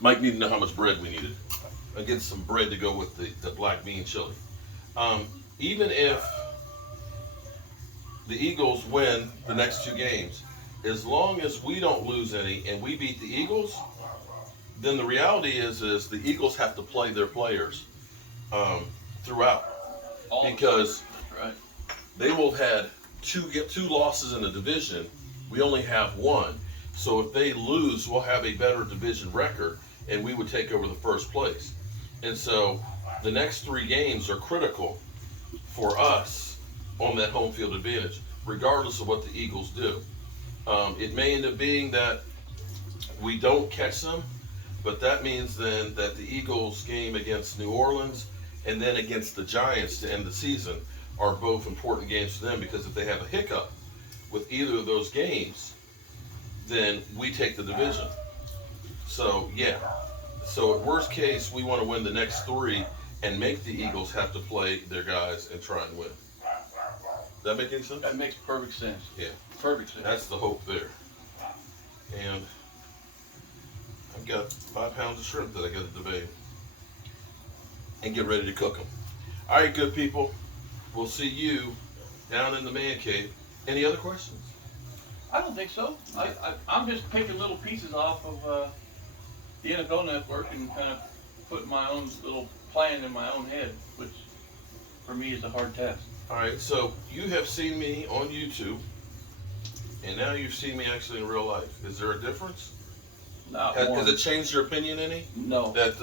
Mike needed to know how much bread we needed. I get some bread to go with the black bean chili. Even if the Eagles win the next two games, as long as we don't lose any and we beat the Eagles, then the reality is the Eagles have to play their players um, throughout because right. they will have had two losses in the division. We only have one. So if they lose, we'll have a better division record, and we would take over the first place. And so the next three games are critical for us on that home field advantage, regardless of what the Eagles do. It may end up being that we don't catch them, but that means then that the Eagles game against New Orleans and then against the Giants to end the season are both important games for them because if they have a hiccup with either of those games, then we take the division. So yeah. So at worst case, we want to win the next three and make the Eagles have to play their guys and try and win. Does that make any sense? That makes perfect sense. Yeah. Perfect sense. That's the hope there. And I've got 5 pounds of shrimp that I got to debate and get ready to cook them. All right, good people. We'll see you down in the man cave. Any other questions? I don't think so. I'm just picking little pieces off of the NFL Network and kind of putting my own little plan in my own head, which for me is a hard task. All right, so you have seen me on YouTube, and now you've seen me actually in real life. Is there a difference? Not Has one. it changed your opinion any? No. That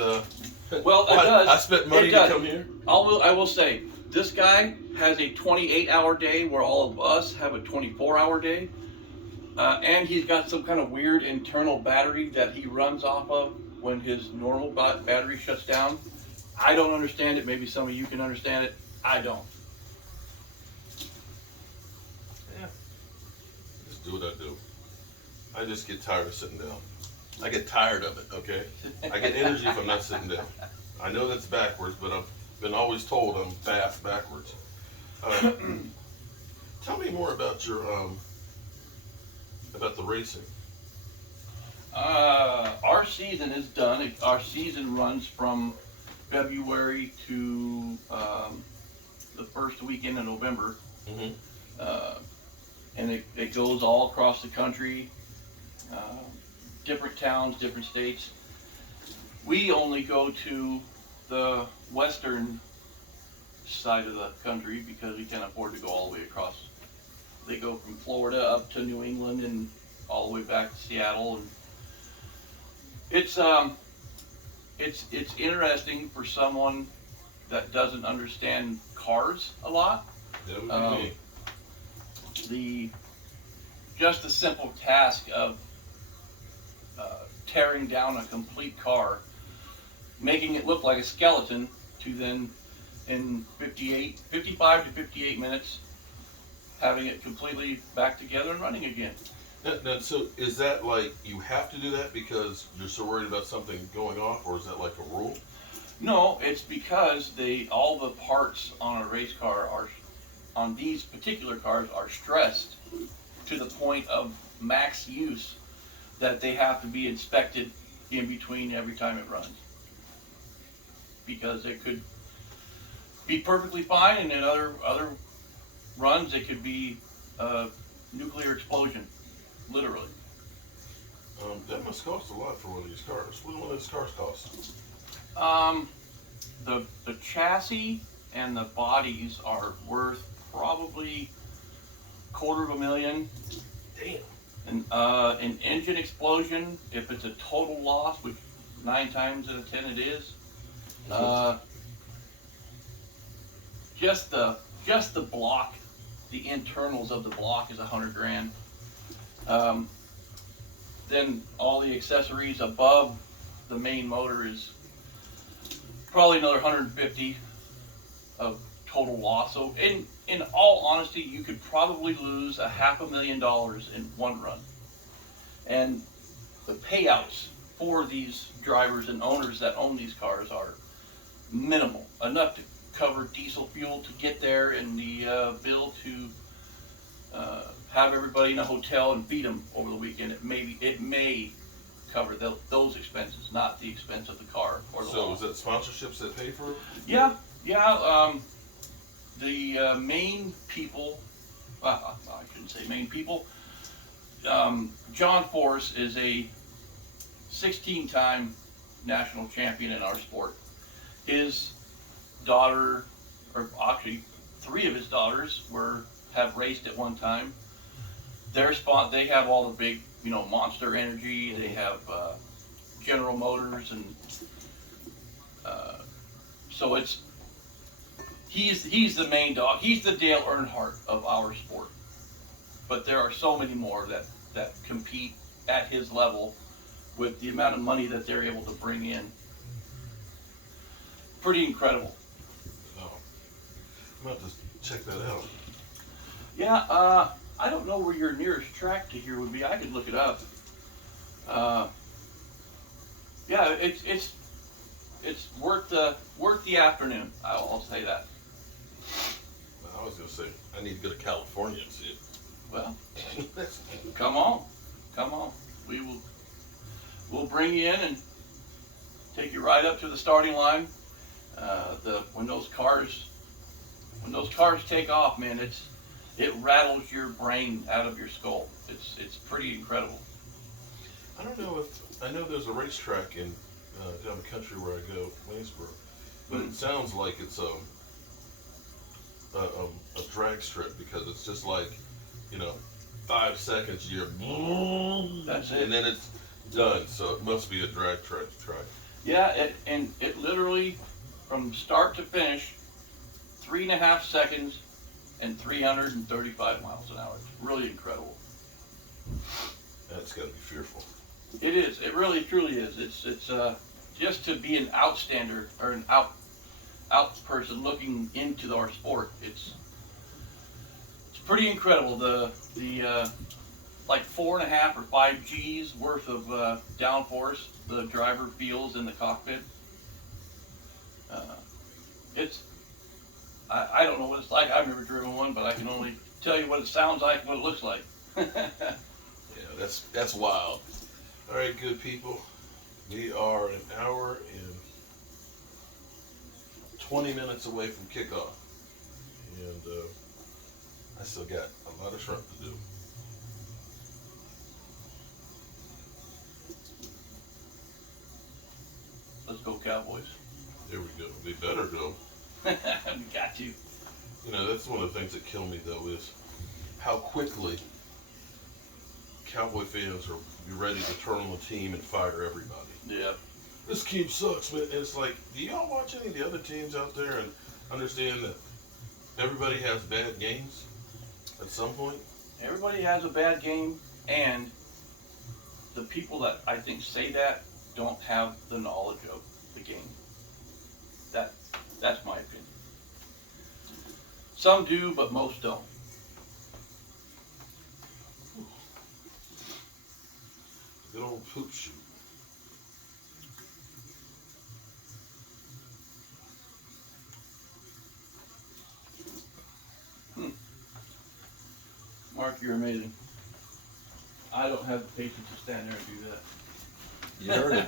Well, it does. I spent money It to does. come here. I will say, this guy has a 28-hour day where all of us have a 24-hour day. And he's got some kind of weird internal battery that he runs off of when his normal battery shuts down. I don't understand it. Maybe some of you can understand it. I don't. Yeah. Just do what I do. I just get tired of sitting down. I get tired of it, okay? I get energy if I'm not sitting down. I know that's backwards, but I've been always told I'm fast backwards. Tell me more about your about the racing. Our season is done. Our season runs from February to the first weekend in November. Mm-hmm. And it goes all across the country, different towns, different states. We only go to the western side of the country because we can't afford to go all the way across. They go from Florida up to New England and all the way back to Seattle, and it's interesting for someone that doesn't understand cars a lot. That would be me. Just the simple task of tearing down a complete car, making it look like a skeleton, to then in 55 to 58 minutes having it completely back together and running again. Now, so is that like you have to do that because you're so worried about something going off, or is that like a rule? No, it's because all the parts on a race car on these particular cars are stressed to the point of max use that they have to be inspected in between every time it runs. Because it could be perfectly fine, and in other runs it could be a nuclear explosion, literally. That must cost a lot for one of these cars. What do one of these cars cost? The chassis and the bodies are worth probably $250,000. Damn. And an engine explosion, if it's a total loss, which 9 times out of 10 it is, just the block, the internals of the block is $100,000. Then all the accessories above the main motor is probably another 150 of total loss. So in all honesty, you could probably lose $500,000 in one run. And the payouts for these drivers and owners that own these cars are minimal, enough to cover diesel fuel to get there and the bill to have everybody in a hotel and feed them over the weekend. It may cover those expenses, not the expense of the car or the So loss. is that sponsorships that pay for it? Yeah, the main people, I shouldn't say main people. John Force is a 16-time national champion in our sport. His daughter, or actually 3 of his daughters, have raced at one time. They have all the big, Monster Energy. They have General Motors, and so he's the main dog. He's the Dale Earnhardt of our sport. But there are so many more that compete at his level with the amount of money that they're able to bring in. Pretty incredible. Oh, I'm about to check that out. Yeah, I don't know where your nearest track to here would be. I could look it up. Yeah, it's worth the afternoon. I'll say that. I was gonna say I need to go to California and see it. Well, come on. We'll bring you in and take you right up to the starting line. When those cars take off, man, it rattles your brain out of your skull. It's pretty incredible. I don't know I know there's a racetrack in down the country where I go, Waynesboro, but it sounds like it's a drag strip, because it's just like, 5 seconds you're That's it. and then it's done. So it must be a drag track. Yeah, it literally, from start to finish, 3.5 seconds and 335 miles an hour. It's really incredible. That's got to be fearful. It is. It really, truly is. It's just to be an outstander or an out person looking into our sport. It's pretty incredible. The like 4.5 or 5 G's worth of downforce the driver feels in the cockpit. I don't know what it's like. I've never driven one, but I can only tell you what it sounds like and what it looks like. Yeah, that's wild. All right, good people. We are an hour and 20 minutes away from kickoff, and I still got a lot of shrimp to do. Let's go Cowboys. There we go. We better go. We got to. That's one of the things that kill me, though, is how quickly Cowboy fans are ready to turn on the team and fire everybody. Yeah. This team sucks, man. And it's like, do y'all watch any of the other teams out there and understand that everybody has bad games at some point? Everybody has a bad game, and the people that I think say that don't have the knowledge of the game. That's my opinion. Some do, but most don't. Good old poop shoot. Mark, you're amazing. I don't have the patience to stand there and do that. You heard it.